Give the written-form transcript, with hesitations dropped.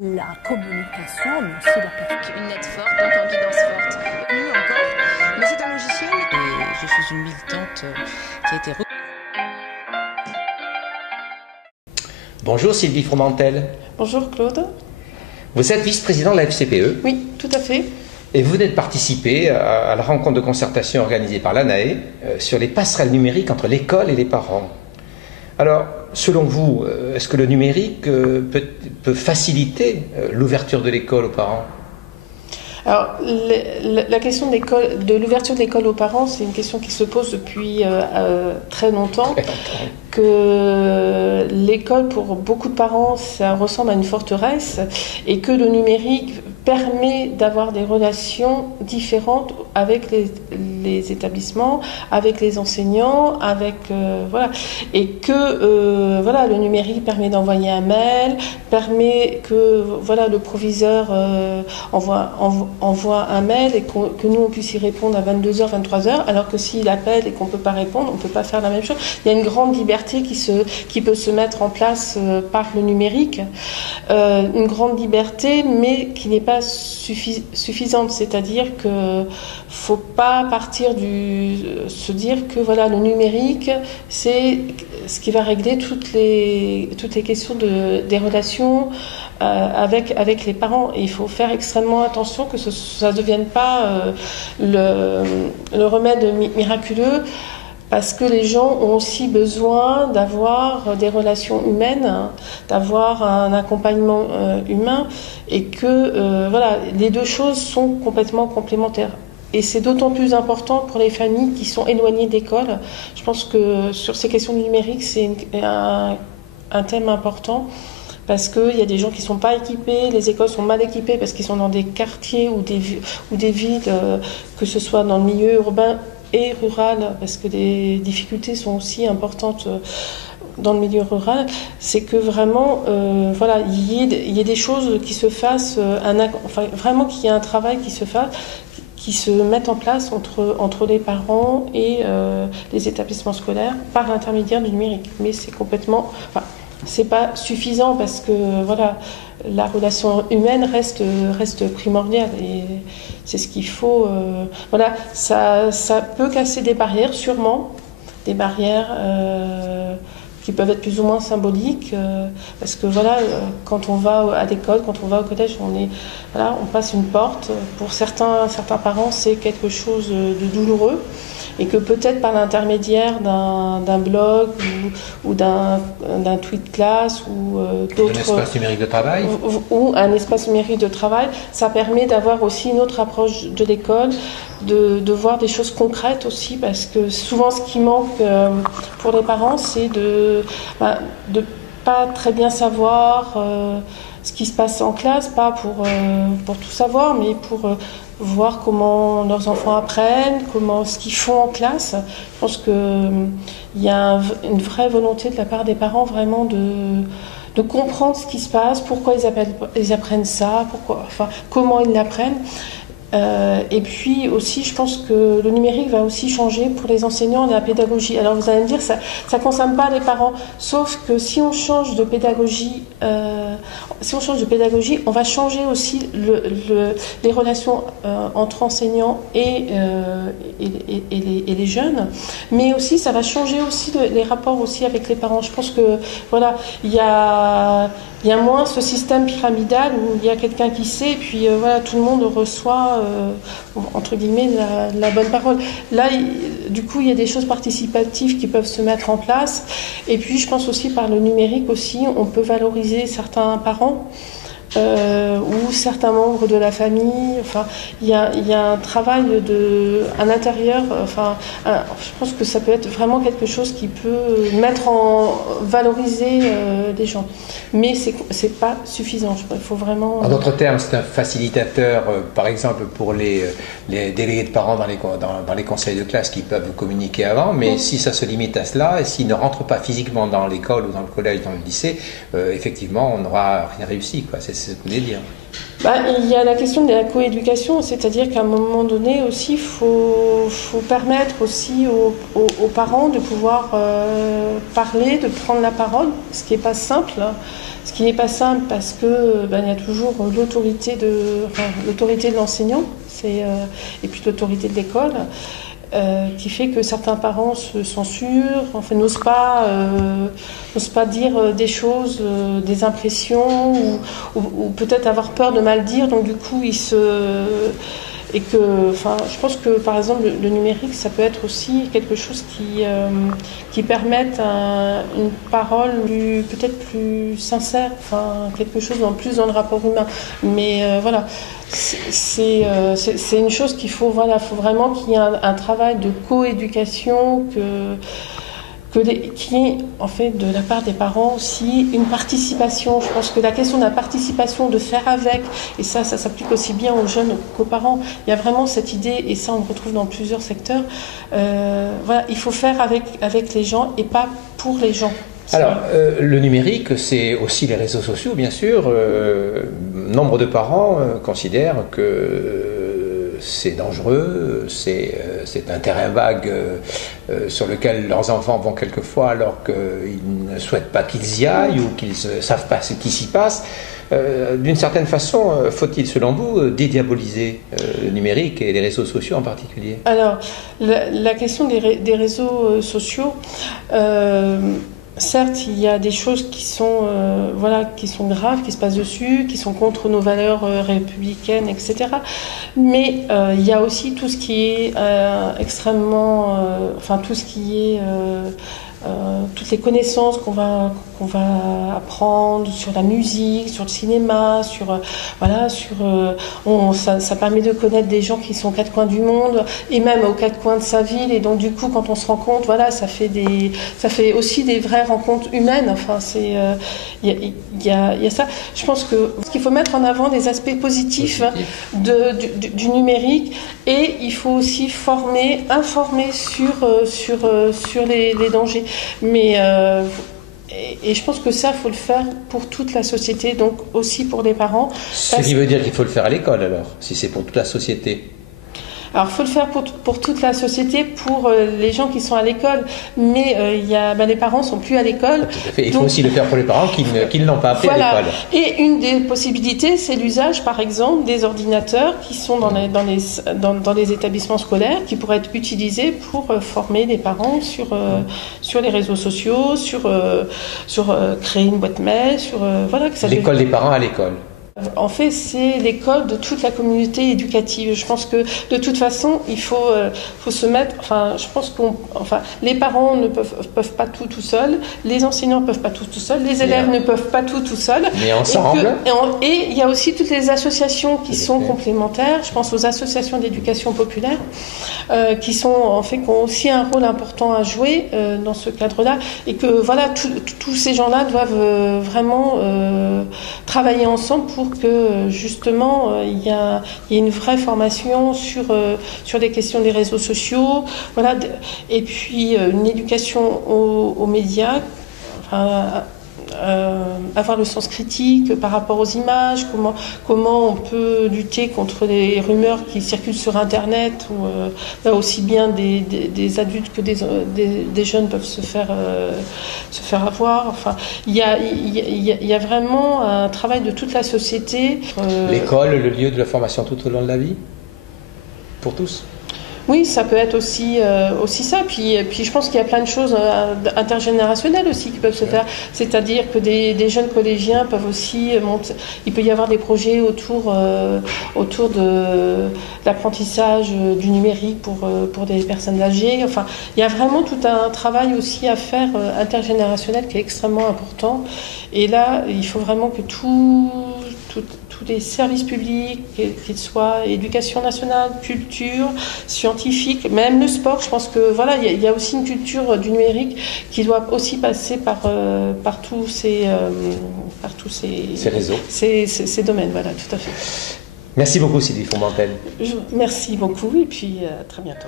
La communication, mais aussi la pratique. Une lettre forte, donc en guidance forte. Mieux encore, mais c'est un logiciel. Et je suis une militante qui a été... Bonjour Sylvie Fromentel. Bonjour Claude. Vous êtes vice-président de la FCPE. Oui, tout à fait. Et vous venez de participer à la rencontre de concertation organisée par l'ANAE sur les passerelles numériques entre l'école et les parents. Alors, selon vous, est-ce que le numérique peut faciliter l'ouverture de l'école aux parents ? Alors, la question de l'ouverture de l'école aux parents, c'est une question qui se pose depuis très longtemps. Que l'école, pour beaucoup de parents, ça ressemble à une forteresse et que le numérique permet d'avoir des relations différentes avec les établissements, avec les enseignants, avec voilà, et que voilà, le numérique permet d'envoyer un mail, permet que voilà, le proviseur envoie un mail et que nous on puisse y répondre à 22h, 23h, alors que s'il appelle et qu'on ne peut pas répondre, on ne peut pas faire la même chose. Il y a une grande liberté qui peut se mettre en place par le numérique, une grande liberté, mais qui n'est pas suffisante, c'est-à-dire que faut pas partir se dire que voilà, le numérique c'est ce qui va régler toutes les questions des relations avec les parents. Et il faut faire extrêmement attention que ça ne devienne pas le remède miraculeux, parce que les gens ont aussi besoin d'avoir des relations humaines, d'avoir un accompagnement humain, et que voilà, les deux choses sont complètement complémentaires. Et c'est d'autant plus important pour les familles qui sont éloignées d'école. Je pense que sur ces questions du numérique, c'est un thème important, parce qu'il y a des gens qui ne sont pas équipés, les écoles sont mal équipées parce qu'ils sont dans des quartiers ou des villes, que ce soit dans le milieu urbain et rural, parce que les difficultés sont aussi importantes dans le milieu rural. C'est que vraiment, voilà, il y ait des choses qui se fassent, vraiment qu'il y ait un travail qui se fasse, qui se mette en place entre les parents et les établissements scolaires par l'intermédiaire du numérique. Mais c'est complètement... c'est pas suffisant, parce que voilà, la relation humaine reste primordiale, et c'est ce qu'il faut. Voilà, ça peut casser des barrières, sûrement, des barrières qui peuvent être plus ou moins symboliques, parce que voilà, quand on va à l'école, quand on va au collège, on passe une porte. Pour certains parents, c'est quelque chose de douloureux. Et que peut-être par l'intermédiaire d'un blog ou d'un tweet class ou d'autres... Un espace numérique de travail. Ou un espace numérique de travail, ça permet d'avoir aussi une autre approche de l'école, de voir des choses concrètes aussi, parce que souvent ce qui manque pour les parents, c'est de pas très bien savoir ce qui se passe en classe, pas pour tout savoir, mais pour voir comment leurs enfants apprennent, ce qu'ils font en classe. Je pense qu'il y a une vraie volonté de la part des parents vraiment de comprendre ce qui se passe, pourquoi ils apprennent ça, comment ils l'apprennent. Et puis aussi, je pense que le numérique va aussi changer pour les enseignants et la pédagogie. Alors vous allez me dire, ça ne concerne pas les parents, sauf que si on change de pédagogie, on va changer aussi les relations entre enseignants et les jeunes, mais aussi ça va changer aussi les rapports aussi avec les parents. Je pense que voilà, il y a moins ce système pyramidal où il y a quelqu'un qui sait, et puis voilà, tout le monde reçoit entre guillemets la bonne parole. Là, du coup, il y a des choses participatives qui peuvent se mettre en place. Et puis, je pense aussi par le numérique aussi, on peut valoriser certains parents ou certains membres de la famille. Enfin, il y a un travail à l'intérieur. Je pense que ça peut être vraiment quelque chose qui peut valoriser les gens. Mais c'est pas suffisant. Il faut vraiment... En d'autres termes, c'est un facilitateur, par exemple, pour les délégués de parents dans les conseils de classe qui peuvent communiquer avant, mais si ça se limite à cela, et s'ils ne rentrent pas physiquement dans l'école ou dans le collège, dans le lycée, effectivement, on n'aura rien réussi, quoi. ce que vous voulez dire. Il y a la question de la coéducation, c'est-à-dire qu'à un moment donné aussi, il faut permettre aussi aux parents de pouvoir parler, de prendre la parole, ce qui n'est pas simple. Ce qui n'est pas simple parce que il y a toujours l'autorité de l'enseignant et puis l'autorité de l'école. Qui fait que certains parents se censurent, n'osent pas dire des choses, des impressions, ou peut-être avoir peur de mal dire, donc du coup je pense que par exemple le numérique, ça peut être aussi quelque chose qui permette une parole peut-être plus sincère, quelque chose plus dans le rapport humain. Mais voilà, c'est une chose qu'il faut vraiment qu'il y ait un travail de coéducation, qui est en fait de la part des parents aussi une participation. Je pense que la question de la participation, de faire avec, et ça s'applique aussi bien aux jeunes qu'aux parents. Il y a vraiment cette idée, et ça on le retrouve dans plusieurs secteurs. Il faut faire avec les gens et pas pour les gens. Alors, le numérique, c'est aussi les réseaux sociaux, bien sûr. Nombre de parents considèrent que c'est dangereux, c'est un terrain vague sur lequel leurs enfants vont quelquefois alors qu'ils ne souhaitent pas qu'ils y aillent ou qu'ils ne savent pas ce qui s'y passe. D'une certaine façon, faut-il, selon vous, dédiaboliser le numérique et les réseaux sociaux en particulier? Alors, la question des réseaux sociaux... certes, il y a des choses qui sont graves, qui se passent dessus, qui sont contre nos valeurs républicaines, etc. Mais il y a aussi tout ce qui est toutes les connaissances qu'on va apprendre sur la musique, sur le cinéma, ça permet de connaître des gens qui sont aux quatre coins du monde et même aux quatre coins de sa ville. Et donc du coup, quand on se rencontre, ça fait aussi des vraies rencontres humaines. Il y a ça. Je pense qu'il faut mettre en avant des aspects positifs du numérique, et il faut aussi informer sur les dangers. Mais et je pense que ça, il faut le faire pour toute la société, donc aussi pour les parents. Ce qui veut dire qu'il faut le faire à l'école, alors, si c'est pour toute la société. Alors, il faut le faire pour toute la société, pour les gens qui sont à l'école, mais les parents ne sont plus à l'école. Tout à fait. Il faut aussi le faire pour les parents qui ne l'ont pas appris à l'école. Et une des possibilités, c'est l'usage, par exemple, des ordinateurs qui sont dans les établissements scolaires, qui pourraient être utilisés pour former les parents sur les réseaux sociaux, sur créer une boîte mail, l'école des parents à l'école. En fait, c'est l'école de toute la communauté éducative. Je pense que de toute façon, il faut se mettre. Je pense les parents ne peuvent pas tout seuls, les enseignants ne peuvent pas tout seuls, les élèves ne peuvent pas tout seuls. Mais ensemble. Et il y a aussi toutes les associations qui sont complémentaires. Je pense aux associations d'éducation populaire qui ont aussi un rôle important à jouer dans ce cadre-là, et que tous ces gens-là doivent vraiment travailler ensemble pour que justement il y ait une vraie formation sur les questions des réseaux sociaux, et puis une éducation aux médias, avoir le sens critique par rapport aux images, comment on peut lutter contre les rumeurs qui circulent sur Internet, où aussi bien des adultes que des jeunes peuvent se faire avoir. Il y a vraiment un travail de toute la société. L'école, le lieu de la formation tout au long de la vie, pour tous. Oui, ça peut être aussi ça. Puis je pense qu'il y a plein de choses intergénérationnelles aussi qui peuvent se faire. C'est-à-dire que des jeunes collégiens peuvent aussi monter. Il peut y avoir des projets autour de l'apprentissage du numérique pour des personnes âgées. Il y a vraiment tout un travail aussi à faire intergénérationnel qui est extrêmement important. Et là, il faut vraiment que tous les services publics, qu'ils soient éducation nationale, culture, scientifique, même le sport. Je pense que il y a aussi une culture du numérique qui doit aussi passer par tous ces réseaux, ces domaines. Voilà, tout à fait. Merci beaucoup, Sylvie Fourmentel. Merci beaucoup, et puis à très bientôt.